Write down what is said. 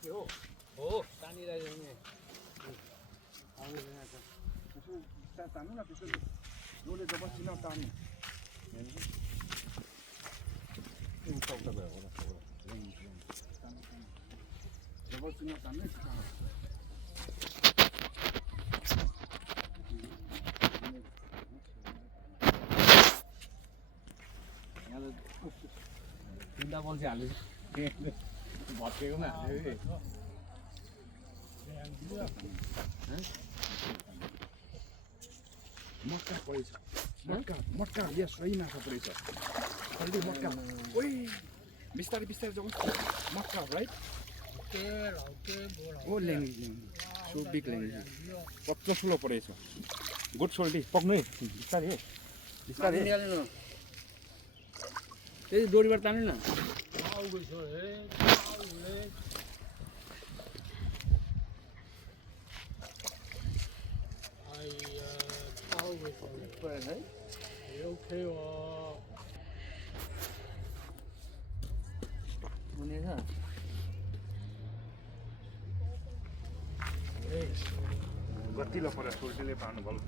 पक्यो हो हो तानिरहेको नि यसो तान्नु न त्यसो जोले जबरजस्ती नतान्नु उता गयो होला जबरजस्ती नतान्नु तिनवटा बल्छी हाल्दैछ भत्केको पनि हाल्यो मक्का परेछ मक्का यहाँ सही माछा परेछ अहिले मक्का ओइ बिस्तारै बिस्तारै जाउँ मक्का राइट ओ ल्याङ्गी सो बिग ल्याङ्गी पक्का ठुलो परेछ गुड सोल्टी पक्नु है बिस्तारै हो बिस्तारै त्यही डोरीबाट तान्नु न गतिलो पऱ्यो सोल्टीले पाउनु भयो